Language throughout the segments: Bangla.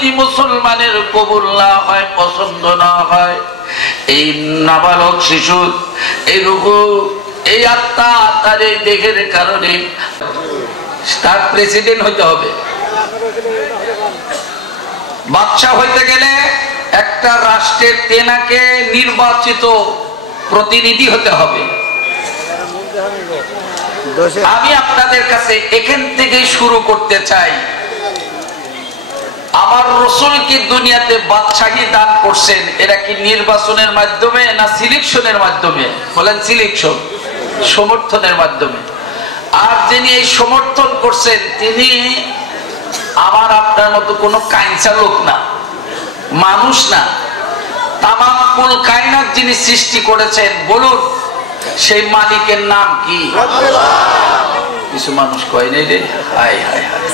যদি মুসলমানের কবুল না হয়, পছন্দ না হয়, এই নাবালক শিশু এই রূহ এই আত্মা তার এই দেহের কারণে তার প্রেসিডেন্ট হইতে হবে। বাদশা হইতে গেলে একটা রাষ্ট্রের তেনাকে নির্বাচিত প্রতিনিধি হতে হবে। আমি আপনাদের কাছে এখান থেকে শুরু করতে চাই। আমার রাসূলকে দুনিয়াতে বাদশাহী দান করছেন, এরা কি নির্বাচনের মাধ্যমে না সিলেকশনের মাধ্যমে? বলেন সিলেকশন, সমর্থনের মাধ্যমে। আর যিনি এই সমর্থন করছেন তিনি আমার আপনার মতো কোনো কাইঞ্চা লোক না, মানুষ না। তামাম কুল কায়নাত যিনি সৃষ্টি করেছেন, বলুন সেই মালিকের নাম কি? কিছু মানুষ কয় নাই রে, হায় হায় হায়।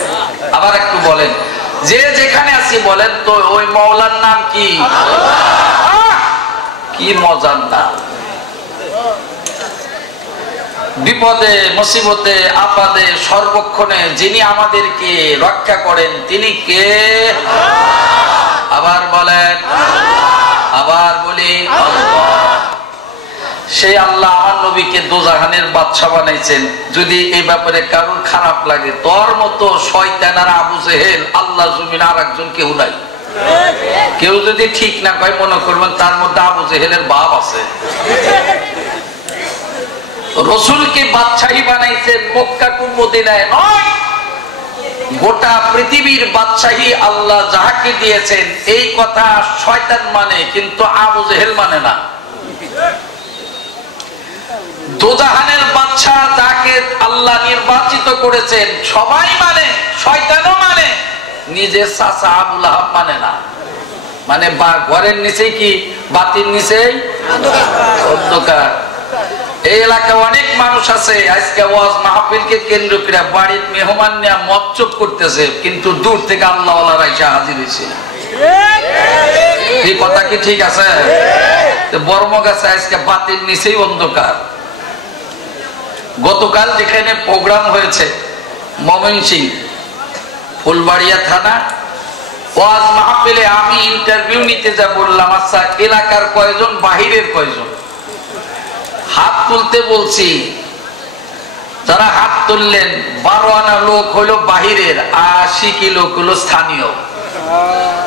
আবার একটু বলেন, যে যেখানে আছি বলেন তো ওই মওলার নাম কি? কি মজার নাম! বিপদে মুসিবতে আপদে সর্বক্ষণে যিনি আমাদেরকে রক্ষা করেন তিনি কে? আবার বলেন, আবার বলি আল্লাহ। সেই আল্লাহ আমার নবীকে দোজাহানের বাদশা বানাইছেন। যদি এই ব্যাপারে কারোর খারাপ লাগে, তোর মতো শয়তান আর আবু জেহেল আল্লাহ জমিন আর একজন কেউ নাই। কেউ যদি ঠিক না কয় মনে করবেন তার মধ্যে আবু জেহেলের বাপ আছে। রাসূলকে বাদশাহী বানাইছেন মক্কা টু মদিনায় নয়, গোটা পৃথিবীর বাদশাহী আল্লাহ যাহাকে দিয়েছেন এই কথা শয়তান মানে, কিন্তু আবু জেহেল মানে না। দোজাহানের বাদশা যাকে আল্লাহ নির্বাচিত করেছেন সবাই মানে, শয়তানও মানে, নিজের চাচা আবু লাহাব মানে না। মানে ঘরের নিচে কি, বাতির নিচে অন্ধকার। এই এলাকায় অনেক মানুষ আছে আজকে ওয়াজ মাহফিলকে কেন্দ্র করে বাড়ির মেহমান নিয়ে মচ্চপ করতেছে, কিন্তু দূর থেকে আল্লাহওয়ালারা এসে হাজির হয়েছে। এই কথা কি ঠিক আছে? বর্মগাছে আজকে বাতির নিচেই অন্ধকার। গতকাল যেখানে প্রোগ্রাম হয়েছে ময়মনসিংহ ফুলবাড়িয়া থানা ওয়াজ মাহফিলে, আমি ইন্টারভিউ নিতে যা বললাম, আচ্ছা এলাকার কয়জন, বাহিরের কয়জন? হাত তুলতে বলছি। যারা হাত তুললেন 12 আনা লোক হলো বাহিরের, 80 লোক হলো স্থানীয়।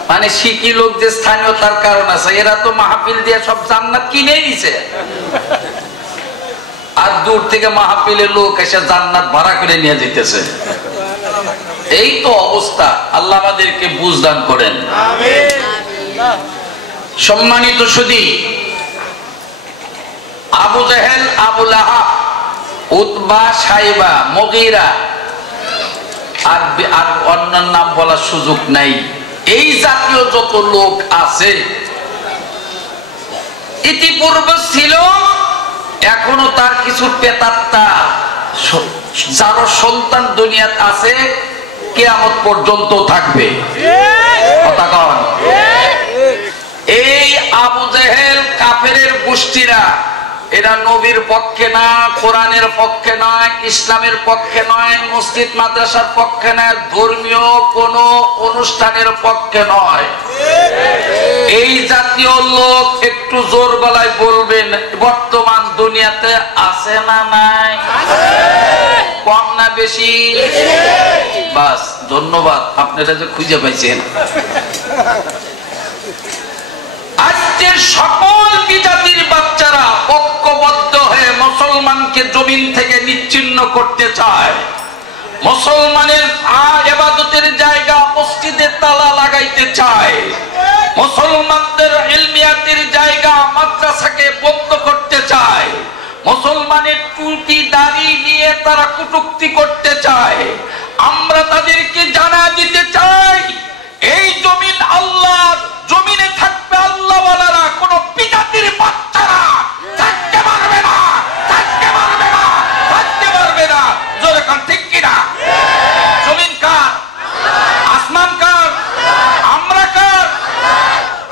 মানে 80 লোক যে স্থানীয় তার কারণ আছে, এরা তো মাহফিল দিয়ে সব জান্নাত কিনে নিছে। আর দূর থেকে মাহফিলের লোক এসে জান্নাত ভাড়া করে নিয়ে যেতেছে। এই তো অবস্থা। আল্লাহ আমাদেরকে বুঝ দান করেন। সম্মানিত সুধী, আবু জেহেল, আবু লাহাব, উতবা, সাইবা, মুগীরা আর অন্যান্য নাম বলার সুযোগ নাই। এই জাতীয় যত লোক আছে ইতিপূর্বে ছিল, এখনো তার কিছু প্রেতাত্মা যার সন্তান দুনিয়াত আছে, কিয়ামত পর্যন্ত থাকবে। কথা কন। এই আবু জেহেল কাফেরের গোষ্ঠীরা, এরা নবীর পক্ষে না, কোরআনের পক্ষে নয়, ইসলামের পক্ষে নয়, মসজিদ মাদ্রাসার পক্ষে নয়, ধর্মীয় কোন অনুষ্ঠানের পক্ষে নয়। এই জাতীয় লোক একটু জোর গলায় বলবেন বর্তমান দুনিয়াতে আছে না নাই? কম না বেশি? বাস, ধন্যবাদ, আপনারা যে খুঁজে পাইছেন। আজকের সকল বিজাতির বাচ্চারা ঐক্যবদ্ধ হয়ে মুসলমানকে জমিন থেকে নিচ্ছিন্ন করতে চায়। মুসলমানের ইবাদতের জায়গা মসজিদে তালা লাগাইতে চায়। মুসলমানদের ইলমিয়াতের জায়গা মাদ্রাসাকে বন্ধ করতে চায়। মুসলমানের টুপি দাড়ি নিয়ে তারা কটূক্তি করতে চায়। আমরা তাদেরকে জানা দিতে চাই, এই জমিন আল্লাহর, জমিনে থাকবে আল্লাহওয়ালারা, কোন বিজাতির বাচ্চারা থাকতে পারবে না, থাকতে পারবে না, থাকতে পারবে না। জোরে কান ঠিক কিনা? জমিন কার? আসমান কার? আমরা কার?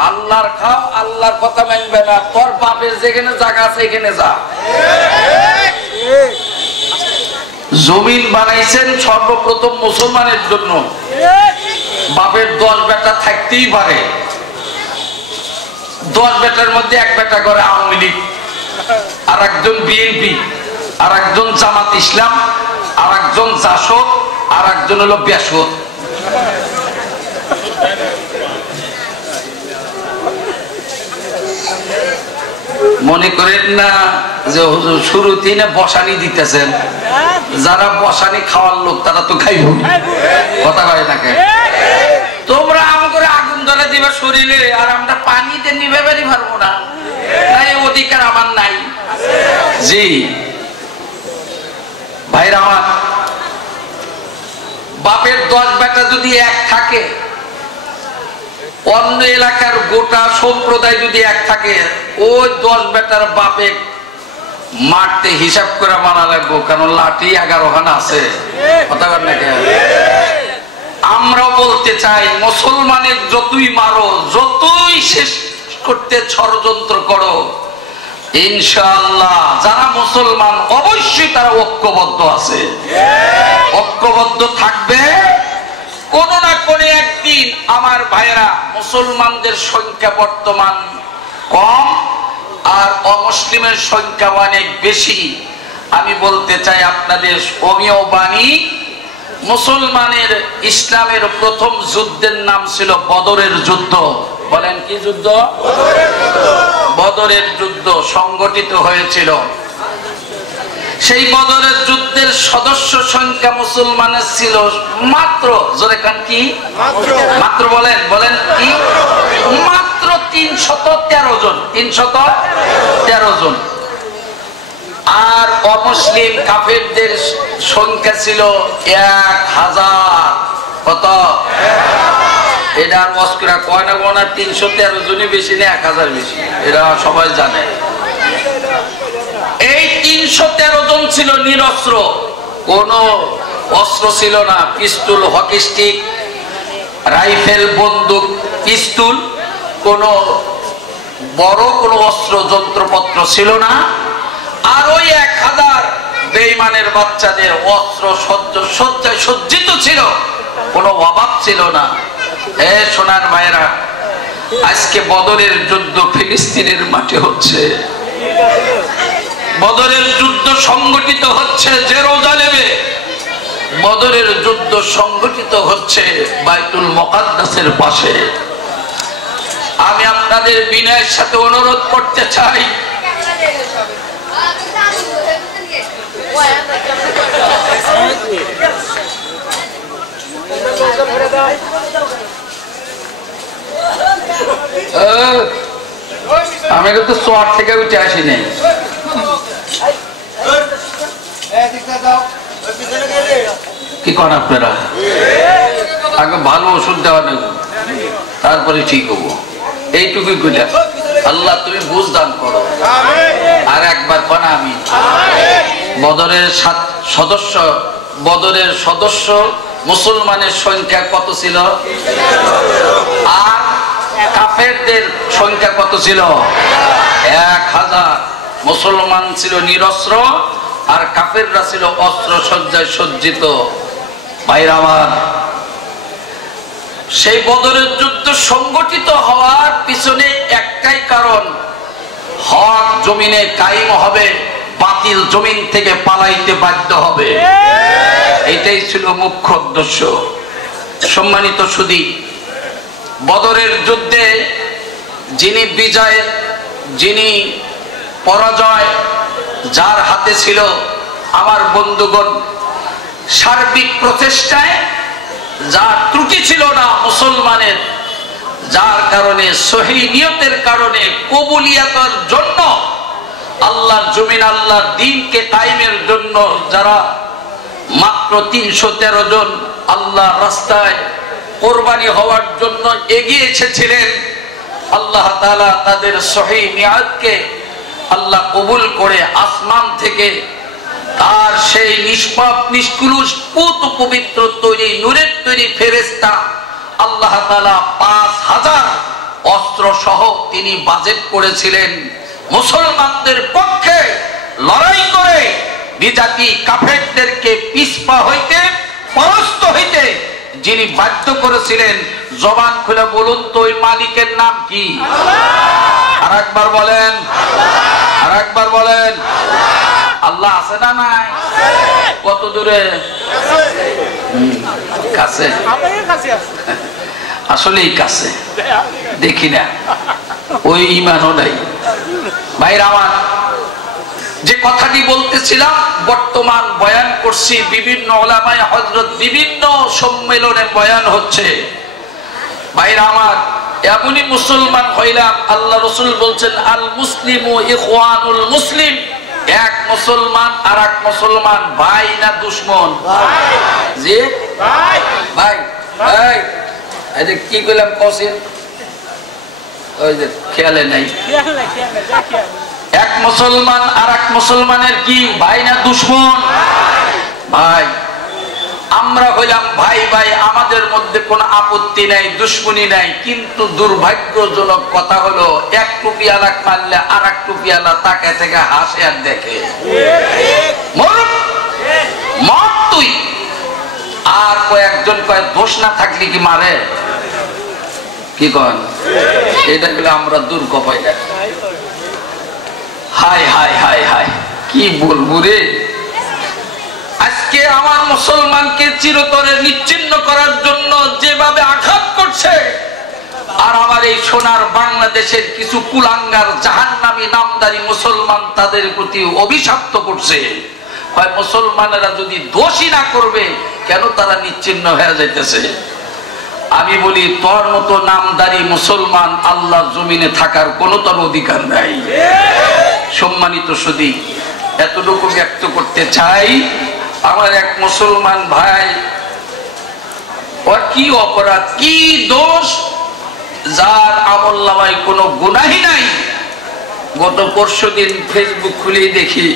আল্লাহর। খাও, আল্লাহর কথা মানবে না, তোর বাপের যেখানে জায়গা আছে এখানে যা। জমিন বানাইছেন সর্বপ্রথম মুসলমানের জন্য। বাপের 10 বেটা থাকতেই পারে, 10 বেটার মধ্যে এক বেটা করে আওয়ামী লীগ, আর একজন বিএনপি, আর একজন জামাত ইসলাম, আর একজন জাসদ, আর একজন হলো ব্যাসদ। মনে করেন না যে হুজুর শুরুতেই না বসানি দিতেছেন, যারা বসানি খাওয়ার লোক তারা তো খাইব, কথা কয় না কেন? তোমরা আমাকে আগুন ধরে দিবে শরীরে, আর আমরা পানিতে নিবে বেরি পারবো না, এই অধিকার আমার নাই। জি ভাইরা আমার, বাপের 10 বেটা যদি এক থাকে, অন্য এলাকার গোটা সম্প্রদায় যদি এক থাকে, ওই 10 বেটার বাপে মারতে হিসাব করে মারা লাগবো, কারণ লাঠি 11 খানা আছে, কথা বল না কেন? আমরাও বলতে চাই, মুসলমানের যতই মারো, যতই শেষ করতে ষড়যন্ত্র করো, ইনশাআল্লাহ যারা মুসলমান অবশ্যই তারা ঐক্যবদ্ধ আছে, ঐক্যবদ্ধ থাকবে। কোন না কোন একদিন আমার ভাইরা, মুসলমানদের সংখ্যা বর্তমান কম আর অমুসলিমের সংখ্যা অনেক বেশি। আমি বলতে চাই আপনাদের অমীয় বাণী, মুসলমানের ইসলামের প্রথম যুদ্ধের নাম ছিল বদরের যুদ্ধ। বলেন কি যুদ্ধ? বদরের যুদ্ধ সংগঠিত হয়েছিল। সেই বদরের যুদ্ধের সদস্য সংখ্যা মুসলমানের ছিল মাত্র, জোরে কান কি মাত্র বলেন, বলেন কি মাত্র 313 জন, 313 জন। আর অমুসলিম কাফেরদের সংখ্যা ছিল 1000। কত? এটা মস্করা কয় না, 313 জনই বেশি না 1000 বেশি, এটা সবাই জানে। এই 313 জন ছিল নিরস্ত্র, কোন অস্ত্র ছিল না, পিস্তুল, হকি স্টিক, রাইফেল, বন্দুক, পিস্তুল, কোন বড় কোন অস্ত্র যন্ত্রপত্র ছিল না। আর ওই 1000 বেঈমানের বাচ্চাদের অস্ত্র সজ্জায় সজ্জিত ছিল, কোনো অভাব ছিল না। এ সোনার ভাইরা, আজকে বদরের যুদ্ধ ফিলিস্তিনের মাঠে হচ্ছে, বদরের যুদ্ধ সংগঠিত হচ্ছে জেরুজালেমে, বদরের যুদ্ধ সংগঠিত হচ্ছে বাইতুল মুকাদ্দাসের পাশে। আমি আপনাদের বিনয়ের সাথে অনুরোধ করতে চাই, আমি কিন্তু চোয়ার থেকে উঠে আসি নাই। কি করেন আপনারা? আগে ভালো ওষুধ দেওয়া নেব, তারপরে ঠিক হবো। এইটুকুই কইলে আল্লাহ তুমি বুঝ দান করো। আর একবার কনা আমি বদরের সদস্য মুসলমানের সংখ্যা কত ছিল? আর কাফেরদের সংখ্যা কত ছিল? 1000। মুসলমান ছিল নিরস্ত্র আর কাফেররা ছিল অস্ত্র সজ্জায় সজ্জিত। ভাইরা আমার, সেই বদরের যুদ্ধ সংগঠিত হওয়ার পিছনে একটাই কারণ, হক জমিনে কায়েম হবে, বাতিল জমিন থেকে পালাইতে বাধ্য হবে। এটাই ছিল মুখ্য উদ্দেশ্য। সম্মানিত সুধী, বদরের যুদ্ধে যিনি বিজয়, যিনি পরাজয় যার হাতে ছিল, আমার বন্ধুগণ, সার্বিক প্রচেষ্টায় যার ত্রুটি ছিল না মুসলমানের, যার কারণে সহি নিয়তের কারণে কবুলিয়াতের জন্য আল্লাহর জমিন, আল্লাহর দ্বীনকে কায়েমের জন্য যারা মাত্র 313 জন আল্লাহর রাস্তায় কোরবানি হওয়ার জন্য এগিয়ে এসেছিলেন, আল্লাহ তাআলা তাদের সহি নিয়াতকে আল্লাহ কবুল করে আসমান থেকে তার সেই নিষ্পাপ নিষ্কুলুষ পুত পবিত্র তৈরি নূরের তৈরি ফেরেশতা আল্লাহ তাআলা 5000 অস্ত্র সহ তিনি বাজেট করেছিলেন মুসলমানদের পক্ষে লড়াই করে বিজাতি কাফেরদেরকে পিছপা হইতে পরাস্ত হইতে যিনি বাধ্য করেছিলেন, জবান খুলে বলুন তো ওই মালিকের নাম কি? আর একবার বলেন, আর একবার বলেন। আল্লাহ আছে না নাই? কত দূরে? কাছে, আসলেই কাছে, দেখি না, ওই ইমানও নাই। ভাইরা আমার, যে কথাটি বলতেছিলাম, বর্তমান বয়ান করছি, বিভিন্ন ওলামায়ে হযরত বিভিন্ন সম্মেলনে বয়ান হচ্ছে। ভাইরা আমার, এমনই মুসলমান হইলাম, আল্লাহ রাসূল বলছেন আল মুসলিমু ইখওয়ানুল মুসলিম, এক মুসলমান আর এক মুসলমান ভাই না দুশমন? জি ভাই, ভাই ভাই। এই যে কি কইলাম কসিন, ওই যে খেয়ালে নাই, এক মুসলমান আর এক মুসলমানের কি ভাই না দুশমন? ভাই। আমরা হইলাম ভাই ভাই, আমাদের মধ্যে কোনো আপত্তি নাই, দুশমনি নাই। কিন্তু দুর্ভাগ্যজনক কথা হলো, এক টুপিয়ালা মারলে আর এক টুপিয়ালা তাকে থেকে হাসে আর দেখে, মর তুই। আর কয়েকজন কয় দোষ না থাকলে কি মারে? কি কন? এটা গুলো আমরা দূর কপাই না। হাই হাই হাই হাই, কি বলবো রে। আজকে আমার মুসলমানকে চিরতরে নিশ্চিহ্ন করার জন্য যেভাবে আঘাত করছে, আর আমার এই সোনার বাংলাদেশের কিছু কুলাঙ্গার জাহান্নামী নামদারি মুসলমান তাদের প্রতি অভিশপ্ত করছে। হয় মুসলমানেরা যদি দোষই না করবে, কেন তারা নিশ্চিহ্ন হয়ে যাইতেছে? আমি বলি, তোর মতো নামদারি মুসলমান আল্লাহর জমিনে থাকার কোন তোর অধিকার নাই। সম্মানিত সুধী, এতটুকু ব্যক্ত করতে চাই, আমার এক মুসলমান ভাই, ওর কি অপরাধ, কি দোষ, যার আমলনামায় কোনো গুনাহই নাই। গত পরশুদিন ফেসবুক খুলেই দেখি,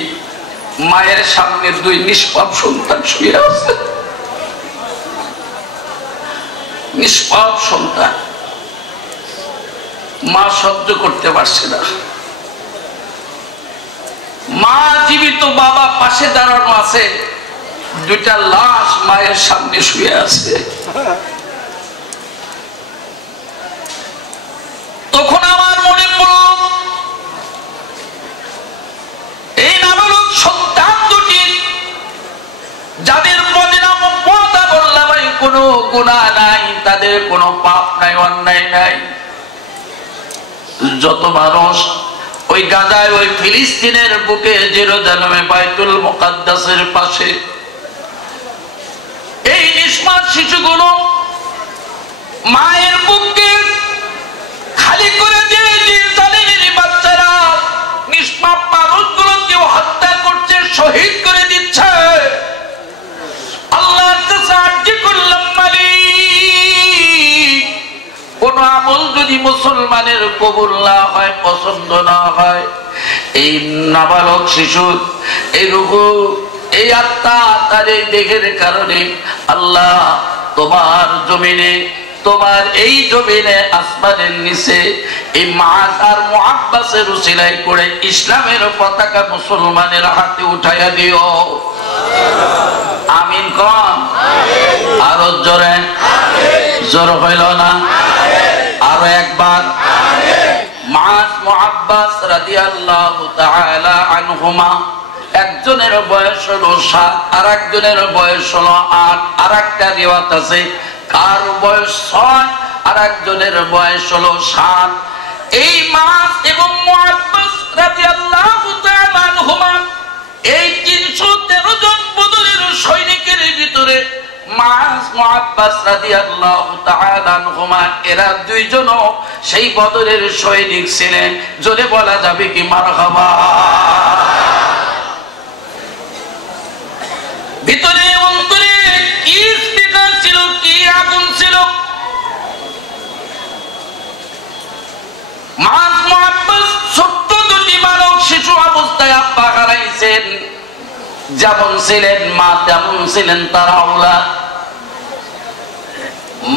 মায়ের সামনে দুই নিষ্পাপ সন্তান শুয়ে আছে। নিষ্পাপ সন্তান, মা সহ্য করতে পারছে না। মা জীবিত, বাবা পাশে দাঁড়ানো আছে, দুইটা লাশ মায়ের সামনে শুয়ে আছে। তখন আমার মনে পড়ল, এই নাবালক সন্তান দুটি, যাদের কোনো গুনাহ নাই, তাদের কোনো পাপ নাই, অন্যায় নাই। যত মানুষ ওই গাজায়, ওই ফিলিস্তিনের বুকে, জেরুজালেমে বাইতুল মুকাদ্দাসের পাশে এই নিষ্পাপ শিশুগুলো মায়ের বুককে খালি করে দিয়ে, যে জালিমের বাচ্চারা নিষ্পাপ মানুষগুলোকে হত্যা করছে, শহীদ করে দিচ্ছে। আল্লাহর কাছে আরজি করলাম, মালিক, কোন আমল যদি মুসলমানের কবুল না হয়, পছন্দ না হয়, এই নাবালক শিশুর এই রূহ, এই আত্মা, তার এই দেহের কারণে আল্লাহ তোমার জমিনে, তোমার এই জমিনে, আসমানের নিচে এই মাস আর মুআব্বাসের উসিলাই করে ইসলামের পতাকা মুসলমানের হাতে উঠাইয়া দিও। আমিন কোন? আরো জোরে, জোর হইল না? আরো একবার। মাস মুআব্বাস রাদিয়াল্লাহু তাআলা আনহুমা, একজনের বয়স হলো 7, আর একজনের বয়স হলো 8। আর একটা রিওয়ায়াত আছে কার বয়স 6, আর একজনের বয়স হলো 7। এই মাস এবং মুআব্বাস রাদিয়াল্লাহু তাআলা আনহুমা, এই 313 জন বদরের সৈনিকের ভিতরে মাস মুআব্বাস রাদিয়াল্লাহু তাআলা আনহুমা, এরা দুইজনও সেই বদরের সৈনিক ছিলেন। জোরে বলা যাবে কি মারহাবা? ভিতরে অন্তরে কি স্পিকার ছিল, কি আগুন ছিল। মাস মুআব্বাস ছোট্ট দুটি বালক শিশু অবস্থায় আব্বা হারাইছেন। যেমন ছিলেন মা, তেমন ছিলেন তার আওলাদ।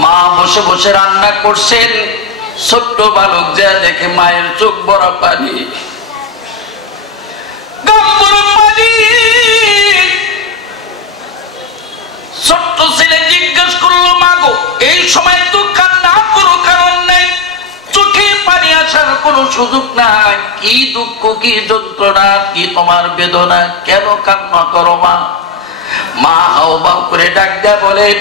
মা বসে বসে রান্না করছেন, ছোট্ট বালক যা দেখে মায়ের চোখ বড় পানি, ছোট্ট ছেলে জিজ্ঞেস করলো, মা গো সুযোগ নাই। কি দুঃখ, কি যন্ত্রণা, কি তোমার বেদনা, কেন কান্না করো মা? মা হাওমাও করে ডাক দেয়া বলেন,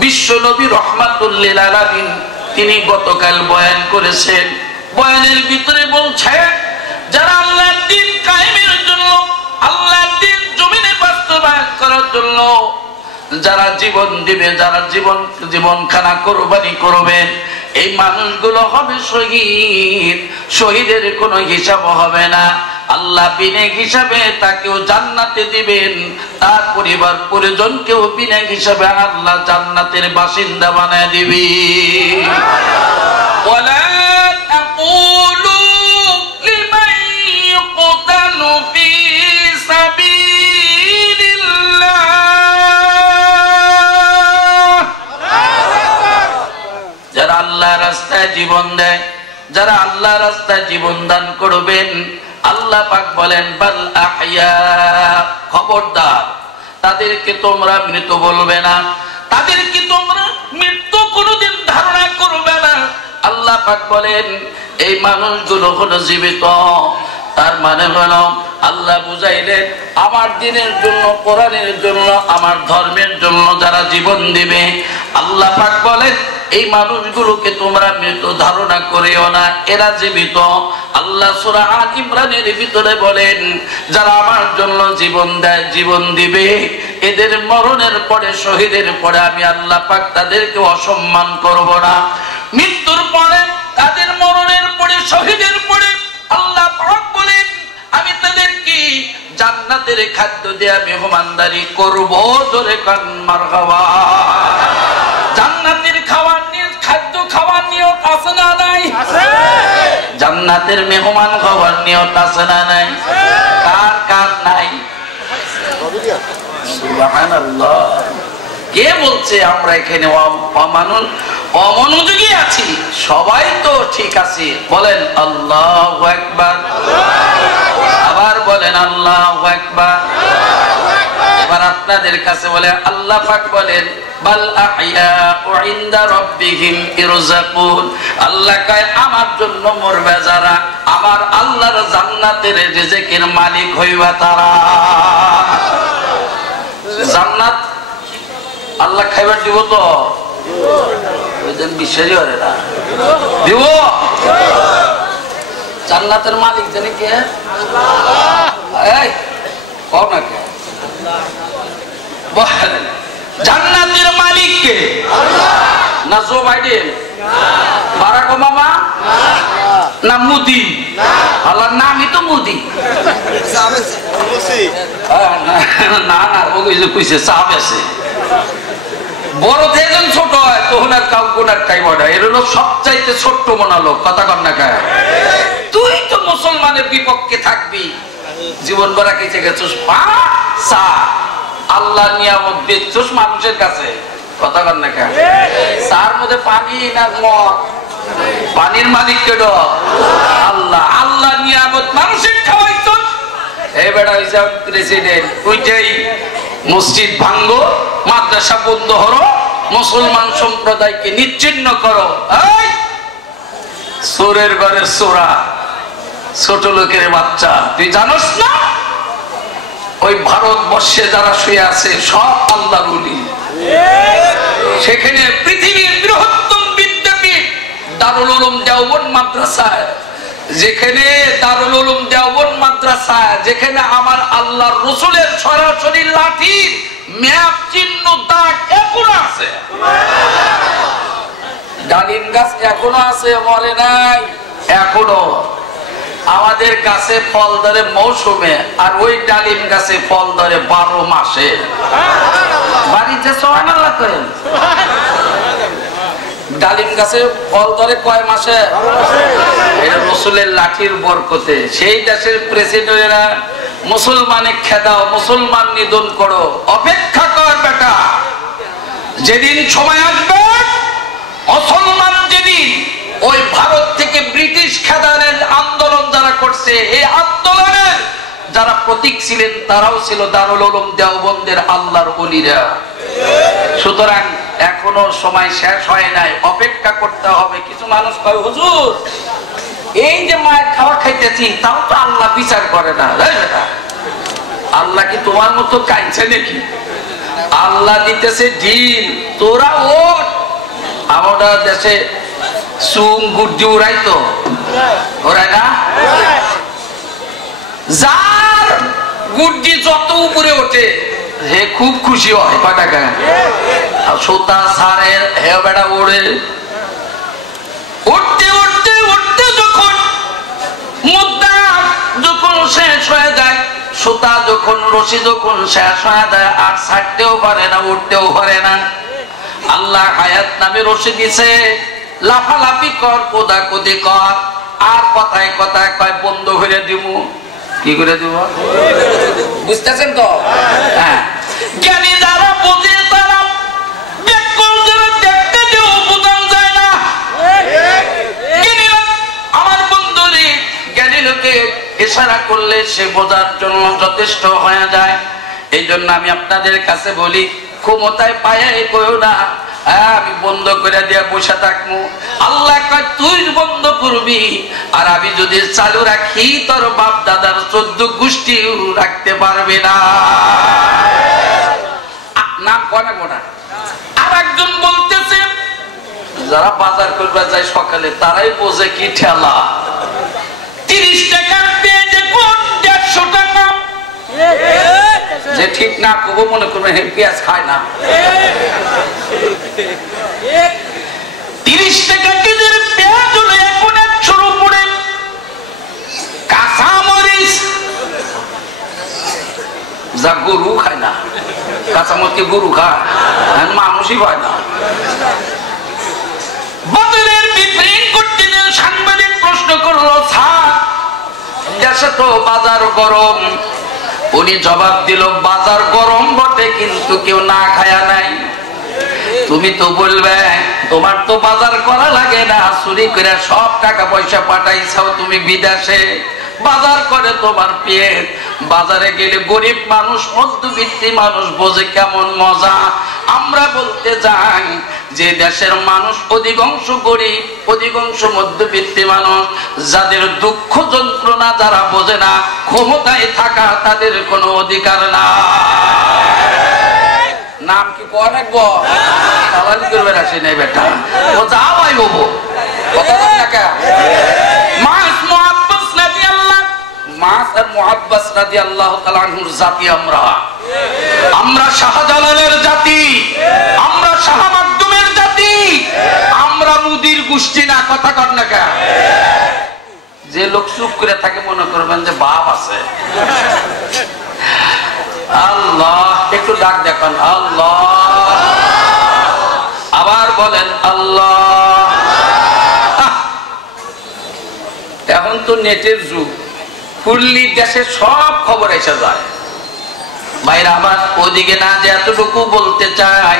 বিশ্ব নবী রাহমাতুল লিল আলামিন তিনি গতকাল বয়ান করেছেন। বয়ানের ভিতরে বলছেন, যারা আল্লাহর দ্বীন কায়েমের জন্য, আল্লাহর দ্বীন জমিনে বাস্তবায়ন করার জন্য যারা জীবন দিবে, যারা জীবন খানা কোরবানি করবেন, এই মানুষগুলো হবে শহীদ। শহীদের কোনো হিসাব হবে না। আল্লাহ বিনা হিসাবে তাকেও জান্নাতে দিবেন, তার পরিবার পরিজনকেও বিনা হিসাবে আল্লাহ জান্নাতের বাসিন্দা বানায় দিবে। ওয়ালা তাকুলু লিমান ইউকতালু ফি সাবিলিল্লাহ, যারা আল্লাহর রাস্তায় জীবন দেয়, যারা আল্লাহর রাস্তায় জীবন দান করবেন, আল্লাহ পাক বলেন বাল আহইয়া, খবরদার তাদেরকে তোমরা মৃত বলবে না, তাদেরকে তোমরা মৃত্যু কোনোদিন ধারণা করবে না। আল্লাহ পাক বলেন এই মানুষগুলো হলো জীবিত। তার মানে হলো আল্লাহ বুঝাইলেন আমার দ্বীনের জন্য, কোরআনের জন্য, আমার ধর্মের জন্য যারা জীবন দিবে, আল্লাহ পাক বলেন এই মানুষগুলোকে তোমরা মৃত ধারণা করিও না, এরা জীবিত। আল্লাহ সূরা আল ইমরানের ভিতরে বলেন যারা আমার জন্য জীবন দেয়, জীবন দিবে, এদের মরণের পরে, শহীদের পরে আমি আল্লাহ পাক তাদেরকে অসম্মান করব না। মৃত্যুর পরে, তাদের মরণের পরে, শহীদের পরে আল্লাহ পাক বলেন আমি তাদেরকে জান্নাতের খাদ্য দিয়ে মেহমানদারি করব। জোরে কান মারহাবা। জান্নাতের খাবার নিয়ে, খাদ্য খাবার নিয়ত আছে না নাই? জান্নাতের মেহমান খাবার নিয়ত আছে না নাই? কার কার নাই? সুবহানাল্লাহ। কে বলছে আমরা এখানে অমনোযোগী আছি? সবাই তো ঠিক আছে। বলেন আল্লাহু আকবার। আবার বলেন আল্লাহু আকবার। এবার আপনাদের কাছে বলে আল্লাহ পাক বলেন বাল আহইয়াউ ইনদা রাব্বিহিম ইরযাকুন। আল্লাহ কয় আমার জন্য মরবে যারা, আমার আল্লাহর জান্নাতের রিজিকের মালিক হইবা তারা। জান্নাত আল্লাহ খাইবার দিব তো? ওইদিন বিশ্বাসই করে না। দিব? জান্নাতের মালিক জানি কে? এই কও না কে? বলেন জান্নাতের মালিক কে? না জো বাইডেন, বারাক ওবামা, না মোদি? আল্লাহর নামই তো মোদি। না না, ও কইছে চাপ আছে। বড় থেকে ছোট হয় তখন আর কাউ কোনার টাই বড়, এর হলো সবচাইতে ছোট্ট মনা লোক। কথা কর না কে? তুই তো মুসলমানের বিপক্ষে থাকবি, জীবন ভরা খেতে গেছিস আল্লাহ নিয়ামত বেচছস মানুষের কাছে। কথা কর না কে? তার মধ্যে পানি না মদ? পানির মালিক কে? আল্লাহ। আল্লাহ নিয়ামত মানুষের খাওয়াইছস। এই বেটা হইছে প্রেসিডেন্ট, ওইটাই মসজিদ ভাঙ্গো, মাদ্রাসা বন্ধ হলো, মুসলমান সম্প্রদায়কে নিচ্ছিন্ন করো। এই চোরের ঘরে চোরা, ছোট লোকের বাচ্চা, তুই জানোস না ওই ভারতবর্ষে যারা শুয়ে আছে সব আল্লাহর ওলি। সেখানে পৃথিবীর বৃহত্তম বিদ্যাপীঠ দারুল উলুম দেওবন্দ মাদ্রাসায়, যেখানে দারুল উলুম দেওবন্দ মাদ্রাসায়, যেখানে আমার আল্লাহর রাসূলের সরাসরি লাঠির ম্যাপ চিহ্ন দাগ এখনো আছে। ডালিম গাছ এখনো আছে, মরে নাই এখনো। আমাদের গাছে ফল ধরে মৌসুমে, আর ওই ডালিম গাছে ফল ধরে 12 মাসে। বাড়িতে সুবহানাল্লাহ করেন। ডালিম গাছে ফল ধরে কয় মাসে? এটা রাসূলের লাঠির বরকতে। সেই দেশের প্রেসিডেন্টরা মুসলমানে খেদাও, মুসলমান নিধন করো। অপেক্ষা কর বেটা, যেদিন সময় আসবে মুসলমান, যেদিন ওই ভারত থেকে ব্রিটিশ খেদানের আন্দোলন যারা করছে, এই আন্দোলনের যারা প্রতীক ছিলেন তারাও ছিল দারুল উলুম দেওবন্দের আল্লাহর ওলিরা। সুতরাং এখনো সময় শেষ হয় নাই, অপেক্ষা করতে হবে। কিছু মানুষ কয় হুজুর এই যে মায়ের খাওয়া খাইতেছি তাও তো আল্লাহ বিচার করে না। আল্লাহ কি তোমার মতো কাঁদছে নাকি? আল্লাহ দিতেছে ডিম, তোরা ওঠ। আমরা দেশে চুম গুড্ডি উড়াই তো ওরাই না, যার গুড্ডি যত উপরে ওঠে হে খুব খুশি হয়। কয় টাকা সোতা সারের হে বেড়া ওড়ে। উঠতে উঠতে উঠতে যখন মুদ্রা যখন শেষ হয়ে যায়, সুতা যখন রশি যখন শেষ হয়ে যায়, আর ছাড়তেও পারে না উঠতেও পারে না। আল্লাহ হায়াত নামে রশি দিছে, লাফালাফি কর কোদাকুদি কর, আর কথায় কথায় কয় বন্ধ করে দিব। কি করে দিব বুঝতেছেন তো? হ্যাঁ, জ্ঞানী যারা বোঝে তারা ব্যাকরণ যারা দেখতে দিও বোঝান যায় না। আমার বন্ধুরে জ্ঞানী লোকে ইশারা করলে সে বোঝার জন্য যথেষ্ট হয়ে যায়। এই জন্য আমি আপনাদের কাছে বলি, ক্ষমতায় পায়ে কইও না আমি বন্ধ করে দিয়ে বসে থাকবো। আল্লাহ কয় তুই বন্ধ করবি, আর আমি যদি চালু রাখি তোর বাপ দাদার 14 গোষ্ঠী রাখতে পারবে না। নাম কনে গোনা। আর একজন বলতেছে যারা বাজার করবে যায় সকালে তারাই বোঝে কি ঠেলা। 30 টাকার পেঁয়াজে কোন 150 টাকা, যে ঠিক না কব মনে করবে হে পেঁয়াজ খায় না। 30 টাকা কেজির পেঁয়াজ হলো এখন 100 উপরে। কাঁচামরিচ যা গরু খায় না, কাঁচামরিচ গরু খায়, মানুষই পায় না। বাজারের বিপরীত করতে সাংবাদিক প্রশ্ন করলো, স্যার দেশে তো বাজার গরম। উনি জবাব দিল, বাজার গরম বটে কিন্তু কেউ না খায়া নাই। তুমি তো বলবে তোমার তো বাজার করা লাগে না, চুরি করে সব টাকা পয়সা পাঠাইছাও তুমি বিদেশে, বাজার করে তোমার পেট। বাজারে গেলে গরিব মানুষ মধ্যবিত্তি মানুষ বোঝে কেমন মজা। আমরা বলতে চাই যে দেশের মানুষ অধিকাংশ গরিব, অধিকাংশ মধ্যবিত্তি মানুষ, যাদের দুঃখ যন্ত্রণা যারা বোঝে না, ক্ষমতায় থাকা তাদের কোনো অধিকার না। নাম কি কো রাখবো? দালালি করবে রাশি নেই বেটা, ও যা ভাই হবো কথা বল না কে। মাস মুআব্বাস রাদিয়াল্লাহ, মাস আর মুআব্বাস রাদিয়াল্লাহু তাআলা আনহুর জাতি আমরা শাহজালালের জাতি, আমরা শাহ মাকদুমের জাতি, আমরা মুদির গোষ্ঠী না। কথা কর না কে। যে লোক চুপ করে থাকে মনে করবেন যে বাপ আছে। আল্লাহ একটু ডাক দেখান, আল্লাহ আবার বলেন আল্লাহ। এখন তো নেটের যুগ, খুললি দেশের সব খবর এসে যায়। ভাইরা আমার ওদিকে না যে এতটুকু বলতে চাই,